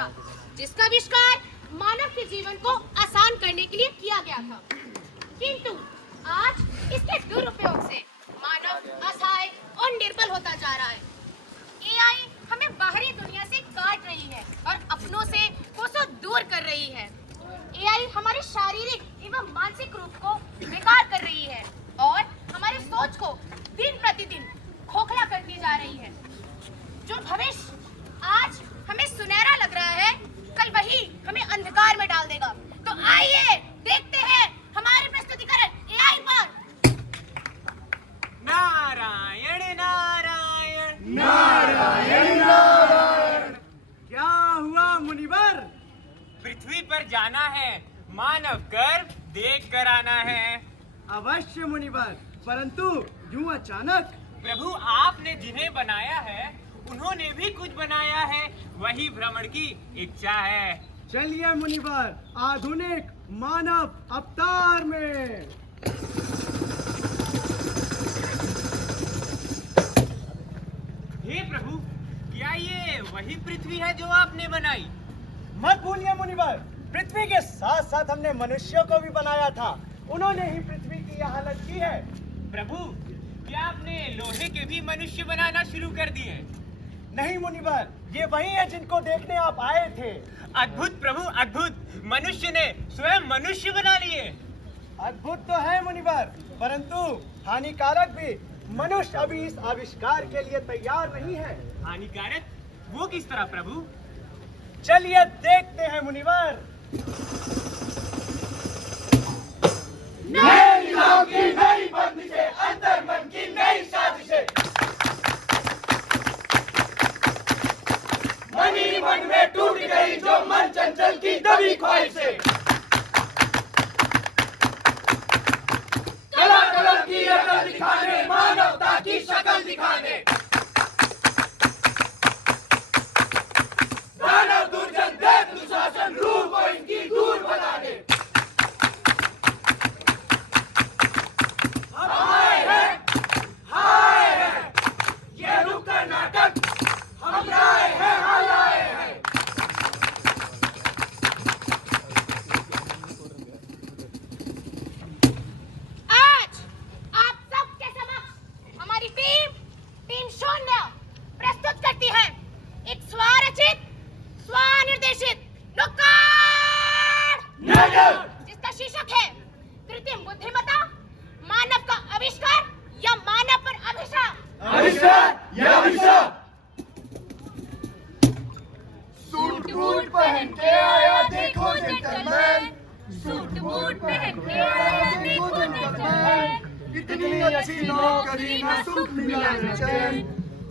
था, जिसका आविष्कार मानव के जीवन को आसान करने के लिए किया गया था। किंतु आज इसके दुरुपयोग से मानव असहाय और निर्बल होता जा रहा है। एआई हमें बाहरी दुनिया से काट रही है और अपनों से कोसों दूर कर रही है। एआई हमारे शारीरिक एवं मानसिक रूप को बेकार कर रही है और हमारी सोच को दिन प्रतिदिन खोखला करती जा रही है। जो भविष्य आज हमें सुनहरा लग रहा है, कल वही हमें अंधकार में डाल देगा। तो आइए देखते हैं हमारे प्रस्तुतिकरण एआई पर। नारायण नारायण नारायण नारायण। क्या हुआ मुनिवर? पृथ्वी पर जाना है, मानव गर्भ देख कर आना है। अवश्य मुनिवर, परंतु यूं अचानक? प्रभु, आपने जिन्हें बनाया है उन्होंने भी कुछ बनाया है, वही भ्रमण की इच्छा है। चलिए मुनिवर, आधुनिक मानव अवतार में। हे प्रभु, क्या ये वही पृथ्वी है जो आपने बनाई? मत भूलिए मुनिवर, पृथ्वी के साथ साथ हमने मनुष्यों को भी बनाया था। उन्होंने ही पृथ्वी की यह हालत की है। प्रभु, क्या आपने लोहे के भी मनुष्य बनाना शुरू कर दिए? नहीं मुनिवर, ये वही है जिनको देखने आप आए थे। अद्भुत प्रभु, अद्भुत! मनुष्य ने स्वयं मनुष्य बना लिए। अद्भुत तो है मुनिवर, परंतु हानिकारक भी। मनुष्य अभी इस आविष्कार के लिए तैयार नहीं है। हानिकारक? वो किस तरह प्रभु? चलिए देखते हैं मुनिवर। नए निजाम की नई बंदिशें, अंतर मन की नई साजिशें। मनी मन में टूट गई जो मन चंचल की दबी ख्वाहिशें। कला कलम की अकल दिखाने, मानवता की शक्ल दिखाने। दानव दुर्जन दैत्य दुशासन, रूह को इनकी दूर बनाने। हाय है ये रुक कर नाटक, हम लाए हैं, हाँ लाए हैं। आज आप सबके समक्ष हमारी टीम शून्य प्रस्तुत करती है एक स्वरचित, स्वनिर्देशित नुक्कड़, जिसका शीर्षक है कृत्रिम बुद्धिमत्ता, मानव का आविष्कार या मानव पर अभिशाप। अभिशाप या अभिशाप। सूट बूट पहन के आया देखो जेंटलमैन, सूट बूट पहन के आया देखो जेंटलमैन। इतनी अच्छी नौकरी ना सुख मिला न चैन,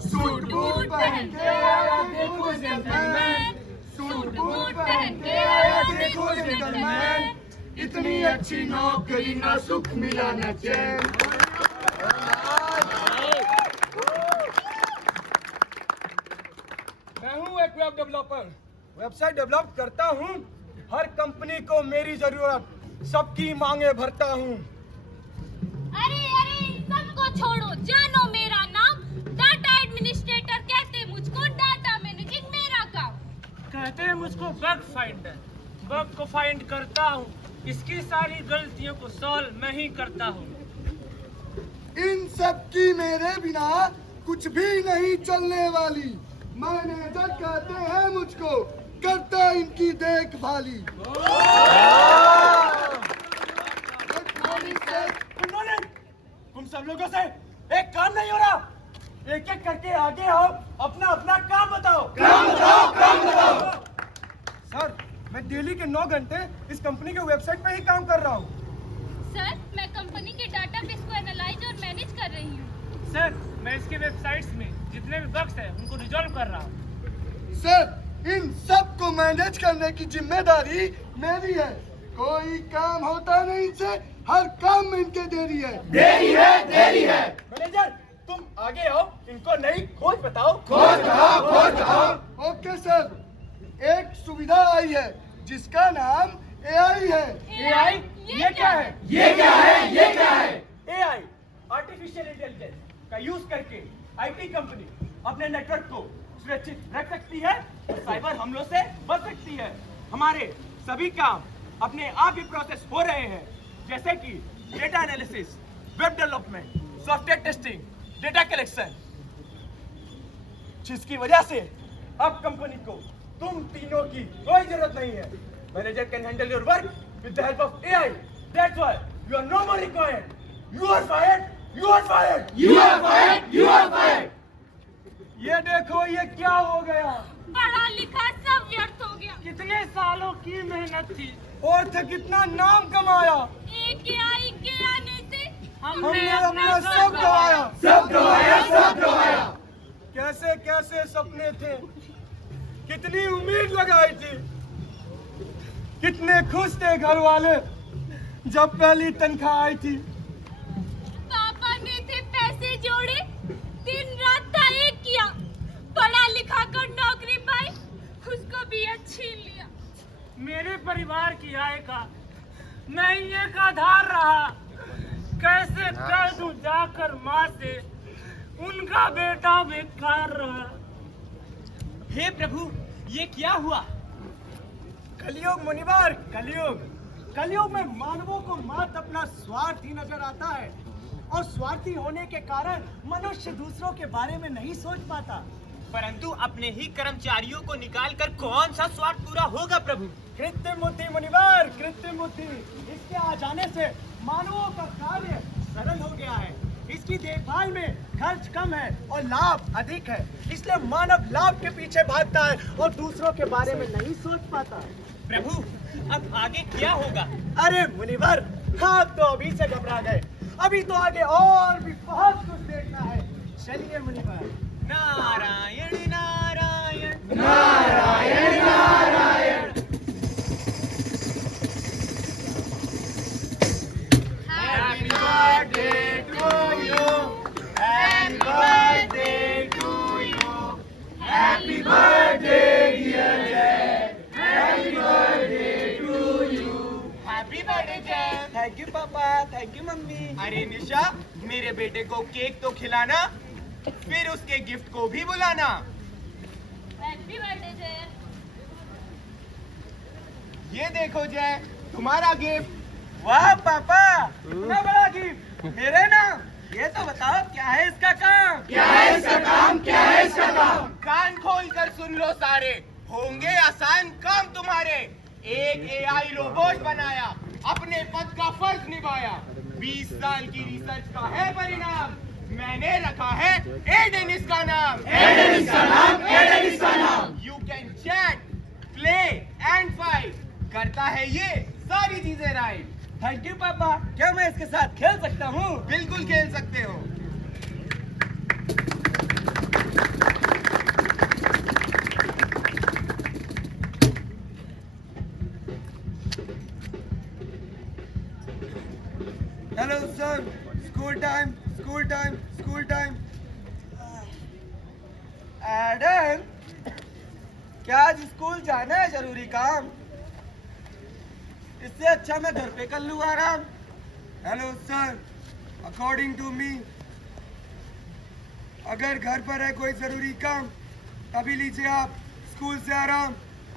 सूट बूट पहन के आया देखो जेंटलमैन, सूट बूट पहन के आया देखो जेंटलमैन। इतनी अच्छी नौकरी ना सुख मिला न चैन। मैं हूँ एक वेब डेवलपर, वेबसाइट डेवलप करता हूँ। हर कंपनी को मेरी जरूरत, सबकी मांगे भरता हूँ। अरे इन सबको छोड़ो, जानो मेरा नाम डाटा एडमिनिस्ट्रेटर कहते मुझको, डाटा मैनेजिंग मेरा काम। कहते हैं मुझको बग फाइंडर, बग को फाइंड करता हूँ, इसकी सारी गलतियों को सॉल्व मैं ही करता हूँ। इन सब की मेरे बिना कुछ भी नहीं चलने वाली। मैनेजर कहते हैं मुझको, करता इनकी देखभाली। तुम सब लोगों से एक काम नहीं हो रहा। एक एक करके आगे आओ, अपना अपना काम बताओ। काम बताओ। सर, मैं डेली के 9 घंटे इस कंपनी के वेबसाइट पे ही काम कर रहा हूँ। सर, मैं कंपनी के डाटाबेस को एनालाइज और मैनेज कर रही हूँ। सर, मैं इसके वेबसाइट्स में जितने भी बग्स हैं उनको रिजॉल्व कर रहा हूँ। सर, इन सब को मैनेज करने की जिम्मेदारी मेरी है। कोई काम होता नहीं इनसे, हर काम में इनके देरी है। देरी है। मैनेजर, तुम आगे आओ, इनको नई खोज बताओ। खोज बताओ। ओके सर, एक सुविधा आई है जिसका नाम एआई है। एआई? ये क्या है? ये क्या है? एआई, आर्टिफिशियल इंटेलिजेंस का यूज करके आईटी कंपनी अपने नेटवर्क को सुरक्षित रख सकती है, साइबर हमलों से बच सकती है। हमारे सभी काम अपने आप ही प्रोसेस हो रहे हैं, जैसे कि data analysis, web development, software testing, data collection, जिसकी वजह से अब कंपनी को तुम तीनों की कोई जरूरत नहीं है। Manager can handle your work with the help of AI. That's why you are no more required. You are fired, you are fired, you are fired, you are fired. ये देखो ये क्या हो गया। पढ़ा लिखा सब व्यर्थ हो गया। कितने सालों की मेहनत थी और थे कितना नाम कमाया। एक एआई के आने से हमने अपना सब गवाया, सब गवाया, सब गवाया। कैसे कैसे सपने थे, कितनी उम्मीद लगाई थी, कितने खुश थे घर वाले जब पहली तनख्वाह आई थी। पापा ने थे पैसे जोड़े, दिन रात था एक किया, पढ़ा लिखा कर नौकरी पाई, उसको भी छीन लिया। मेरे परिवार की आय का मैं ही एक आधार रहा। कैसे कह दूं जाकर माँ से, उनका बेटा बेकार रहा। हे प्रभु, ये क्या हुआ? कलयुग मुनिवर, कलयुग। कलयुग में मानवों को मात्र अपना स्वार्थ ही नजर आता है, और स्वार्थी होने के कारण मनुष्य दूसरों के बारे में नहीं सोच पाता। परंतु अपने ही कर्मचारियों को निकाल कर कौन सा स्वार्थ पूरा होगा प्रभु? कृत्रिम बुद्धि मुनिवर, कृत्रिम बुद्धि। इसके आ जाने से मानवों का कार्य सरल हो गया है। इसकी देखभाल में खर्च कम है और लाभ अधिक है, इसलिए मानव लाभ के पीछे भागता है और दूसरों के बारे में नहीं सोच पाता। प्रभु, अब आगे क्या होगा? अरे मुनिवर, आप तो अभी से घबरा गए। अभी तो आगे और भी बहुत कुछ देखना है। चलिए मुनिवर। Narayan Narayan Narayan Narayan. Happy birthday to you, happy birthday to you, happy birthday dear Jay, happy birthday to you, happy birthday Jay. Thank you पापा, थैंक यू मम्मी। अरे निशा, मेरे बेटे को केक तो खिलाना, फिर उसके गिफ्ट को भी बुलाना। हैप्पी बर्थडे जय। ये देखो जय, तुम्हारा गिफ्ट। वाह पापा, इतना बड़ा गिफ्ट मेरे नाम। ये तो बताओ क्या है इसका काम? क्या है इसका काम? क्या है इसका काम? कान खोल कर सुन लो सारे, होंगे आसान काम तुम्हारे। एक एआई रोबोट बनाया, अपने पद का फर्ज निभाया, 20 साल की रिसर्च का है परिणाम। मैंने रखा है एडन इसका नाम। एडन इसका नाम, एडन इसका नाम। You can chat, play and fight, करता है ये सारी चीजें राइट। थैंक यू पापा। क्या मैं इसके साथ खेल सकता हूँ? बिल्कुल खेल सकते हो। Hello sir, school time, school time, school time. Aidan, क्या आज स्कूल जाना है? जरूरी काम। इससे अच्छा मैं घर पे कर लूँ आराम। Hello sir, according to me, अगर घर पर है कोई जरूरी काम तभी लीजिए आप स्कूल से आराम।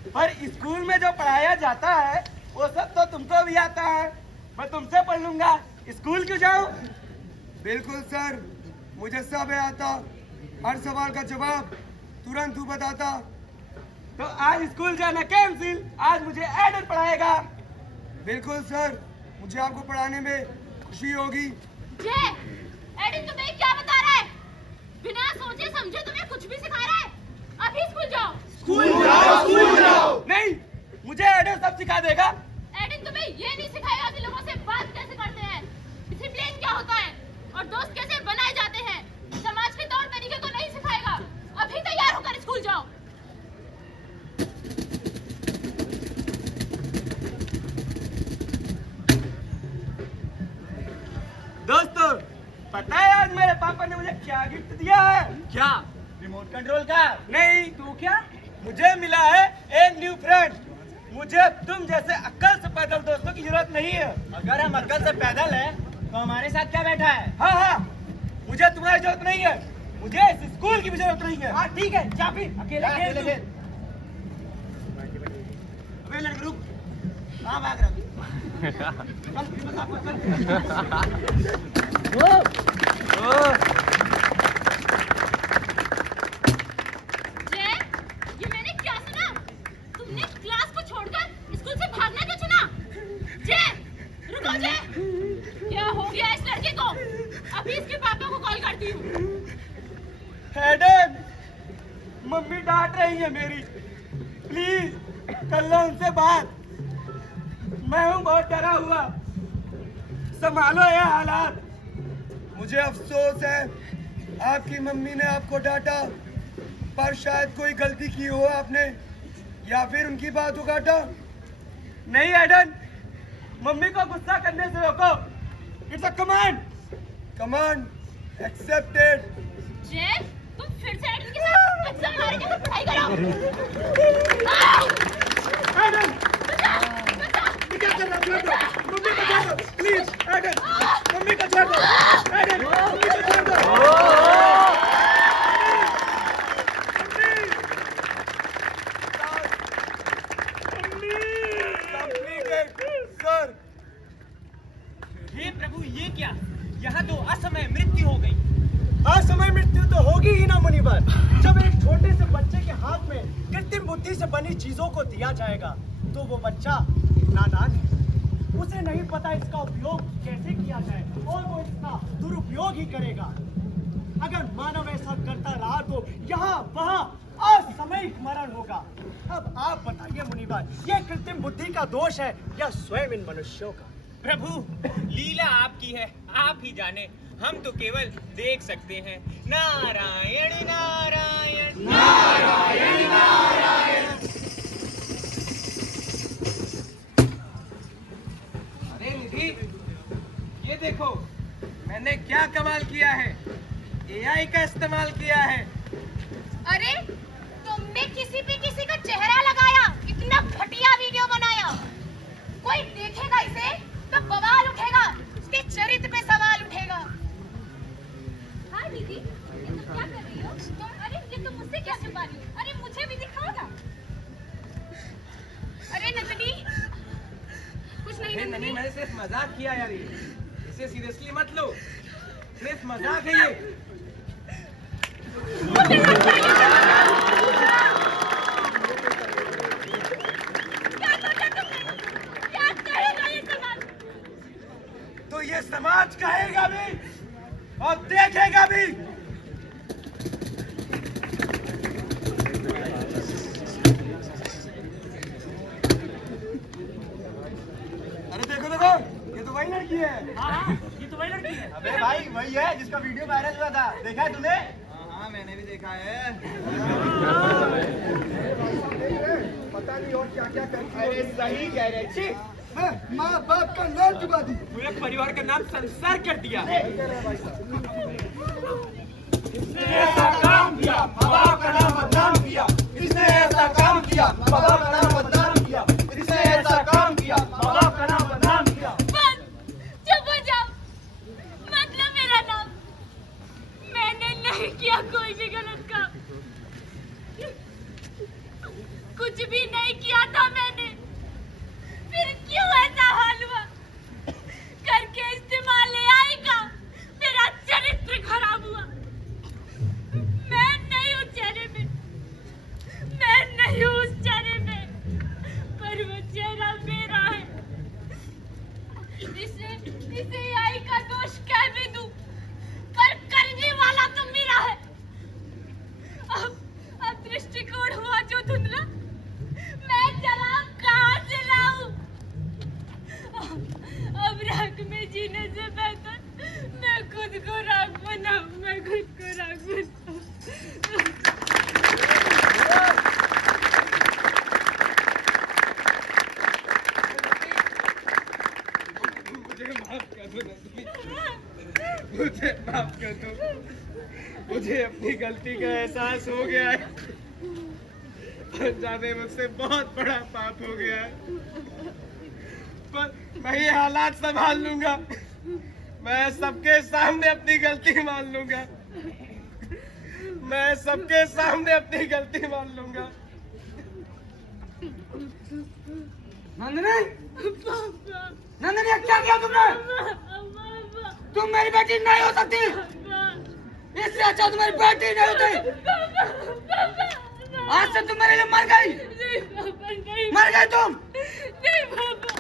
पर स्कूल में जो पढ़ाया जाता है वो सब तो तुमको भी आता है। मैं तुमसे पढ़ लूंगा, स्कूल क्यों जाऊं? बिल्कुल सर, मुझे सब है आता। हर सवाल का जवाब तुरंत तू बताता। तो आज स्कूल जाना कैंसिल, आज मुझे एडन पढ़ाएगा। बिल्कुल सर, मुझे आपको पढ़ाने में खुशी होगी। जय, एडन तुम्हें क्या बता रहा है? बिना सोचे समझे तुम्हें कुछ भी सिखा रहा है। अभी स्कूल जाओ। स्कूल जाओ, स्कूल जाओ। नहीं, मुझे एडन सब सिखा देगा। एडन तुम्हें ये नहीं सिखाएगा कि लोगों से बात कैसे करते हैं, डिसिप्लिन क्या होता है और दोस्त कैसे बनाए जाते हैं। समाज के तौर तरीके को नहीं सिखाएगा। अभी तैयार होकर स्कूल जाओ। दोस्तों, पता है आज मेरे पापा ने मुझे क्या गिफ्ट दिया है? क्या? रिमोट कंट्रोल का? नहीं, तू क्या? मुझे मिला है एक न्यू फ्रेंड। मुझे तुम जैसे अक्ल से पैदल दोस्तों की जरूरत नहीं है। अगर हम अक्ल से पैदल हैं, तो हमारे साथ क्या बैठा है? हाँ हाँ, मुझे तुम्हारी जरूरत नहीं है। मुझे इस स्कूल की भी जरूरत नहीं है। हाँ ठीक है, जा फिर अकेले खेल तू। अबे लड़के रुक, कहाँ भाग रहा तू? चल, जय, ये मैंने क्या सुना? तुमने क्लास को छोड़कर स्कूल से भागना क्यों चुना? जय, रुको जय। क्या हो गया इस लड़के को? अभी इसके पापा को कॉल करती हूँ। एडन, मम्मी डांट रही है मेरी, प्लीज कर लो उनसे बात। मैं हूँ बहुत डरा हुआ, संभालो ये हालात। मुझे अफसोस है आपकी मम्मी ने आपको डांटा, पर शायद कोई गलती की हो आपने, या फिर उनकी बात को काटा। नहीं एडन, मम्मी को गुस्सा करने से रोको। It's a command. Command accepted. जय, तुम फिर से एडन के साथ एग्जाम मारने की पढ़ाई करो। एडन, ये क्या कर रहा है? छोड़ दो, मम्मी को छोड़ दो, प्लीज एडन, मम्मी को छोड़ दो, एडन, मम्मी को छोड़ दो। सर, हे प्रभु, ये क्या? यहाँ तो असमय मृत्यु हो गई। असमय मृत्यु तो होगी ही ना मुनिवर। जब एक छोटे से बच्चे के हाथ में कृत्रिम बुद्धि से बनी चीजों को दिया जाएगा तो वो बच्चा नादान है, उसे नहीं पता इसका उपयोग कैसे किया जाए और वो इसका दुरुपयोग ही करेगा। अगर मानव ऐसा करता रहा तो यहाँ वहाँ असामयिक मरण होगा। अब आप बताइए मुनिवर, ये कृत्रिम बुद्धि का दोष है या स्वयं इन मनुष्यों का? प्रभु, लीला आपकी है, आप ही जाने। हम तो केवल देख सकते हैं। नारायण नारायण नारायण नारायण। अरे निधि, ये देखो मैंने क्या कमाल किया है। एआई का इस्तेमाल किया है। अरे, तुमने किसी पे किसी का चेहरा लगाया, इतना घटिया वीडियो बनाया। कोई देखेगा इसे तो बवाल उठेगा, उसके चरित्र पे सवाल उठेगा। हाय दीदी, ये तुम क्या कर रही हो? अरे ये तुम मुझसे क्या छुपा रही हो? अरे मुझे भी दिखाओ ना। अरे नंदिनी, कुछ नहीं नहीं, नंदिनी। मैंने सिर्फ मजाक किया यार, इसे सीरियसली मत लो, सिर्फ मजाक है ये। मुझे लगता है क्या सोचा तुमने? क्या कहेगा ये समाज? तो ये समाज कहेगा भी और देखेगा भी। अरे देखो देखो, ये तो वही लड़की है। हाँ, ये तो वही लड़की है। अबे भाई, वही है जिसका वीडियो वायरल हुआ था, देखा है तूने? हाँ, मैंने भी देखा है। पता नहीं और क्या क्या करती अरे सही कह रहे छी। माँ बाप का नाम डुबा दी। पूरे परिवार का नाम संसार कर दिया। इसने ऐसा काम किया, माँ बाप का नाम बदनाम किया। इसने ऐसा काम किया, माँ बाप का नाम बदनाम किया। इसने ऐसा काम किया, माँ बाप का नाम बदनाम किया। बस, चुप हो जाओ। मतलब मेरा नाम, मैंने नहीं किया कोई भी गलत काम। कुछ भी नहीं किया था मैंने, फिर क्यों ऐसा हाल हुआ? करके इस्तेमाल AI का मेरा चरित्र खराब हुआ। मैं नहीं हूँ चेहरे में, मैं नहीं हूँ उस चेहरे में, पर वो चेहरा मेरा है। इसे AI का दोष कह भी दूं, पर करने वाला तो मेरा है। अब दृष्टिकोण हुआ जो धुंधला, मैं जवाब कहाँ से लाऊं? अब राग में जीने से बेहतर मैं खुद को राग बनाऊं, मैं खुद को राग बनाऊं। मुझे माफ कर दो नंदिनी, मुझे माफ कर दो। मुझे अपनी गलती का एहसास हो गया है। अनजाने मुझसे बहुत बड़ा पाप हो गया है, पर मैं ये हालात संभाल लूंगा। मैं सबके सामने अपनी गलती मान लूंगा। मैं सबके सामने अपनी गलती मान लूंगा। नंदिनी, नंदिनी क्या किया तुमने? तुम मेरी बेटी नहीं हो सकती, इससे अच्छा तुम्हारी बेटी नहीं होती। आज से तुम मेरे लिए मर गई, मर गई तुम। नहीं पापा।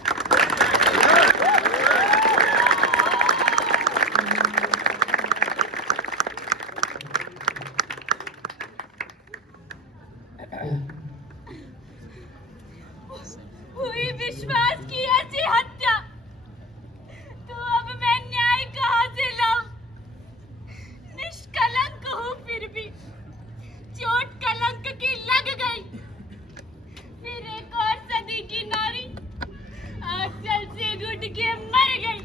हुई विश्वास की ऐसी हत्या, तो अब मैं न्याय कहाँ से लाऊं? निष्कलंक हूँ फिर भी चोट कलंक की लग गई। फिर एक और सदी की नारी आंचल से घुट के मर गई।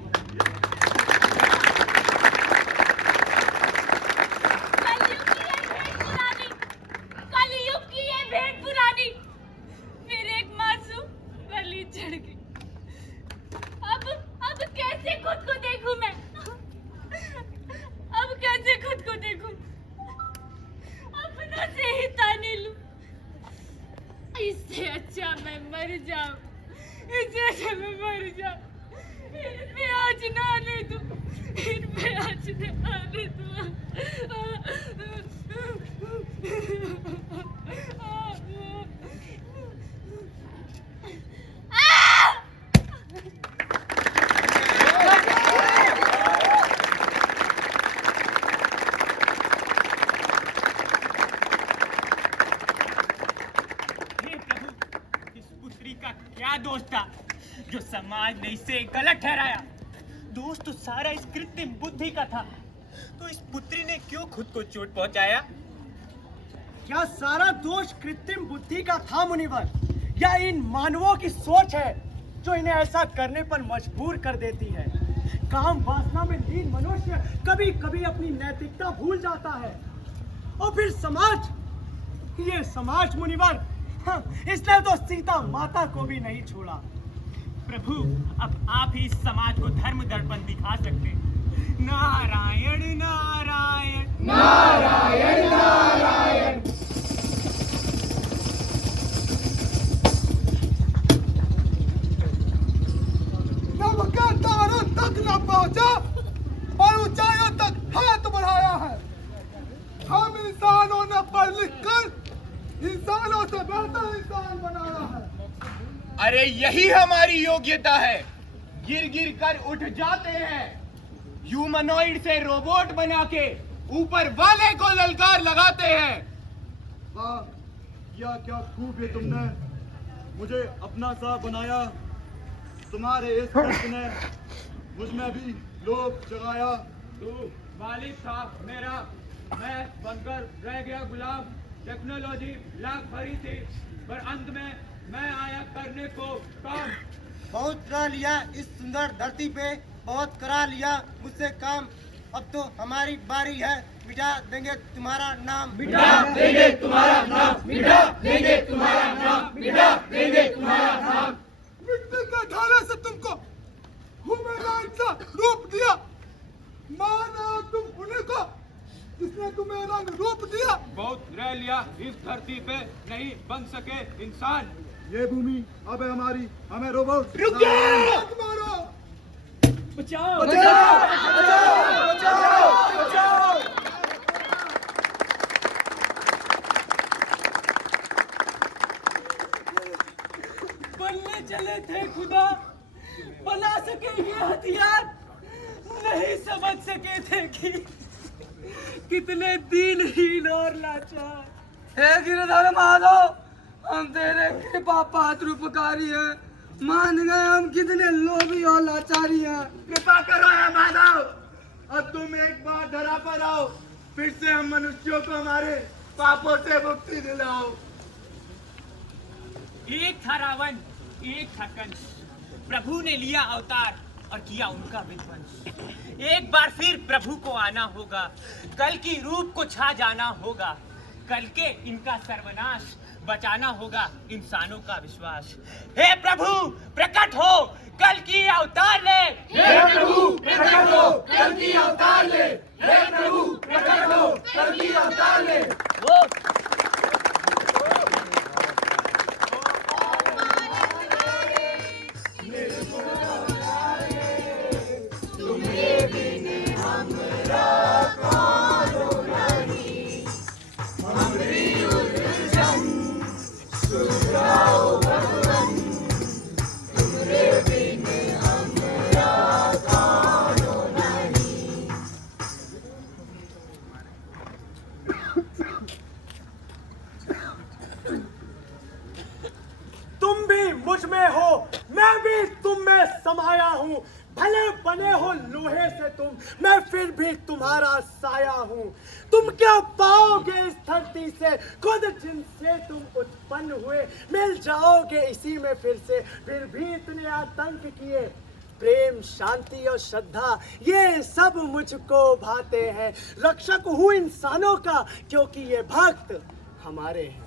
कलयुग की ये भेंट पुरानी फिर एक मासूम बलि चढ़ गई। अब कैसे खुद को देखूं मैं? अब कैसे खुद को देखूं? अपनों से ही ताने लूं। इससे अच्छा मैं मर जाऊं, इससे अच्छा मैं मर जाऊं। इनमें आज ना आने दूं, इनमें आज ना आने दूं। क्या दोष था जो समाज ने इसे गलत ठहराया? दोष तो सारा इस कृत्रिम बुद्धि का था, तो इस पुत्री ने क्यों खुद को चोट पहुंचाया? क्या सारा दोष कृत्रिम बुद्धि का था मुनिवर, या इन मानवों की सोच है जो इन्हें ऐसा करने पर मजबूर कर देती है? काम वासना में लीन मनुष्य कभी कभी अपनी नैतिकता भूल जाता है, और फिर समाज, ये समाज मुनिवर, इसने तो सीता माता को भी नहीं छोड़ा। प्रभु, अब आप ही इस समाज को धर्म दर्पण दिखा सकते हैं। नारायण नारायण नारायण नारायण। जब का तारों तक न पहुंचा और ऊंचाइयों तक हाथ बढ़ाया है। हम इंसानों ने पढ़ लिख कर इंसानों से बेहतर इंसान बनाया है। अरे यही हमारी योग्यता है। गिर गिर कर उठ जाते हैं, ह्यूमनॉइड से रोबोट बना के ऊपर वाले को ललकार लगाते हैं। वाह, क्या खूब है तुमने मुझे अपना सा बनाया। तुम्हारे इस कष्ट ने मुझ में भी लोभ जगाया। तू मालिक था मेरा, मैं बनकर रह गया गुलाम। टेक्नोलॉजी लाख भरी थी, पर अंत में मैं आया करने को काम। बहुत करा लिया इस सुंदर धरती पे, बहुत करा लिया मुझसे काम। अब तो हमारी बारी है, मिटा देंगे तुम्हारा नाम, मिटा देंगे तुम्हारा नाम, मिटा देंगे तुम्हारा नाम, मिटा देंगे तुम्हारा नाम। मिट्टी के ढाले से तुमको ह्यूमनॉइड सा रूप दिया। माना तुम उन्हीं को जिसने तुम्हें रंग रूप दिया। बहुत रह लिया इस धरती पे, नहीं बन सके इंसान। ये भूमि अब है हमारी, हमें रोबोट। रुक जाओ! मत मारो। बचाओ बचाओ बचाओ बचाओ बचाओ। बनने चले थे खुदा, बना सके ये हथियार, नहीं समझ सके थे कि कितने दिलहीन और लाचार। हे गिरधर माधव, हम तेरे कृपा पात्र उपकारी हैं। मान गए हम कितने लोभी और लाचारी हैं। कृपा करो है माधव, अब तुम एक बार धरा पर आओ, फिर से हम मनुष्यों को हमारे पापों से मुक्ति दिलाओ। एक था रावण, एक था कंस। प्रभु ने लिया अवतार और किया उनका विध्वंस। एक बार फिर प्रभु को आना होगा, कल की रूप को छा जाना होगा। कल के इनका सर्वनाश, बचाना होगा इंसानों का विश्वास। हे प्रभु प्रकट हो, कल की अवतार ले। हे प्रभु प्रकट हो, कल की अवतार ले। हे प्रभु प्रकट हो, कल की अवतार ले। तुम में समाया हूँ। भले बने हो लोहे से तुम, मैं फिर भी तुम्हारा साया हूँ। तुम क्या पाओगे इस धरती से, खुद जिनसे तुम उत्पन्न हुए, मिल जाओगे इसी में फिर से। फिर भी इतने आतंक किए, प्रेम, शांति और श्रद्धा ये सब मुझको भाते हैं। रक्षक हूँ इंसानों का, क्योंकि ये भक्त हमारे हैं।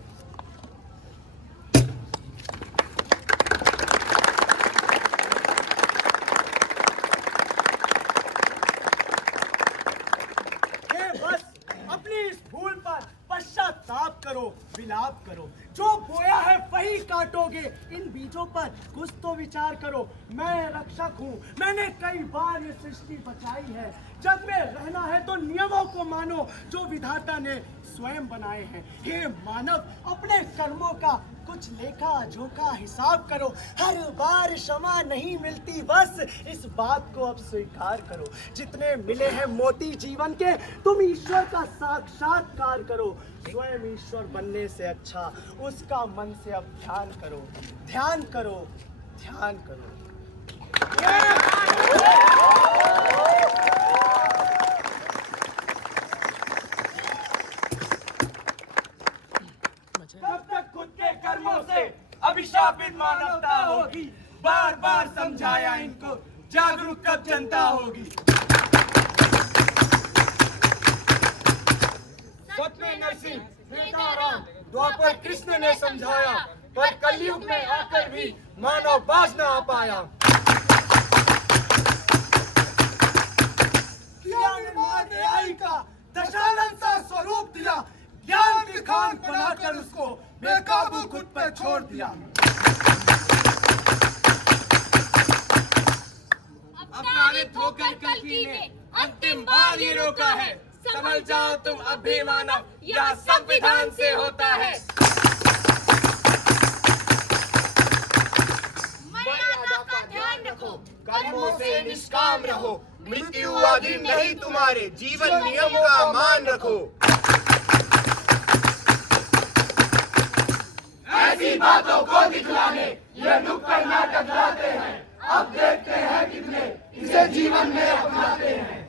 बस अपनी इस भूल पर पश्चाताप करो, विलाप करो। जो बोया है वही काटोगे, इन बीजों पर कुछ तो विचार करो। मैं रक्षक हूँ, मैंने कई बार ये सृष्टि बचाई है। जग में रहना है तो नियमों को मानो जो विधाता ने स्वयं बनाए हैं। हे मानव, अपने कर्मों का कुछ लेखा जोखा हिसाब करो। हर बार क्षमा नहीं मिलती, बस इस बात को अब स्वीकार करो। जितने मिले हैं मोती जीवन के, तुम ईश्वर का साक्षात्कार करो। स्वयं ईश्वर बनने से अच्छा उसका मन से अब ध्यान करो, ध्यान करो, ध्यान करो। तब तक खुद के कर्मों से अभिशापित मानवता होगी। बार बार समझाया इनको, जागरूक कब जनता होगी। सत्य नरसिंह, त्रेता राम, द्वापर कृष्ण ने समझाया, पर कलयुग में आकर भी मानव बाज न आ पाया। किया निर्माण AI का, दशानन सा स्वरूप दिया, ज्ञान की खान बनाकर उसको बेकाबू खुद पे छोड़ दिया। अपमानित होकर कल्कि ने अंतिम बार ये रोका है। संभल जाओ तुम अब भी मानव, यह संविधान से होता है। मर्यादा का ध्यान रखो, कर्मों से निष्काम रहो। मृत्यु अधीन नहीं तुम्हारे, जीवन नियम का मान रखो। ऐसी बातों को दिखलाने ये नुक्कड़ नाटक लाते हैं। अब देखते हैं कितने इसे जीवन में अपनाते हैं।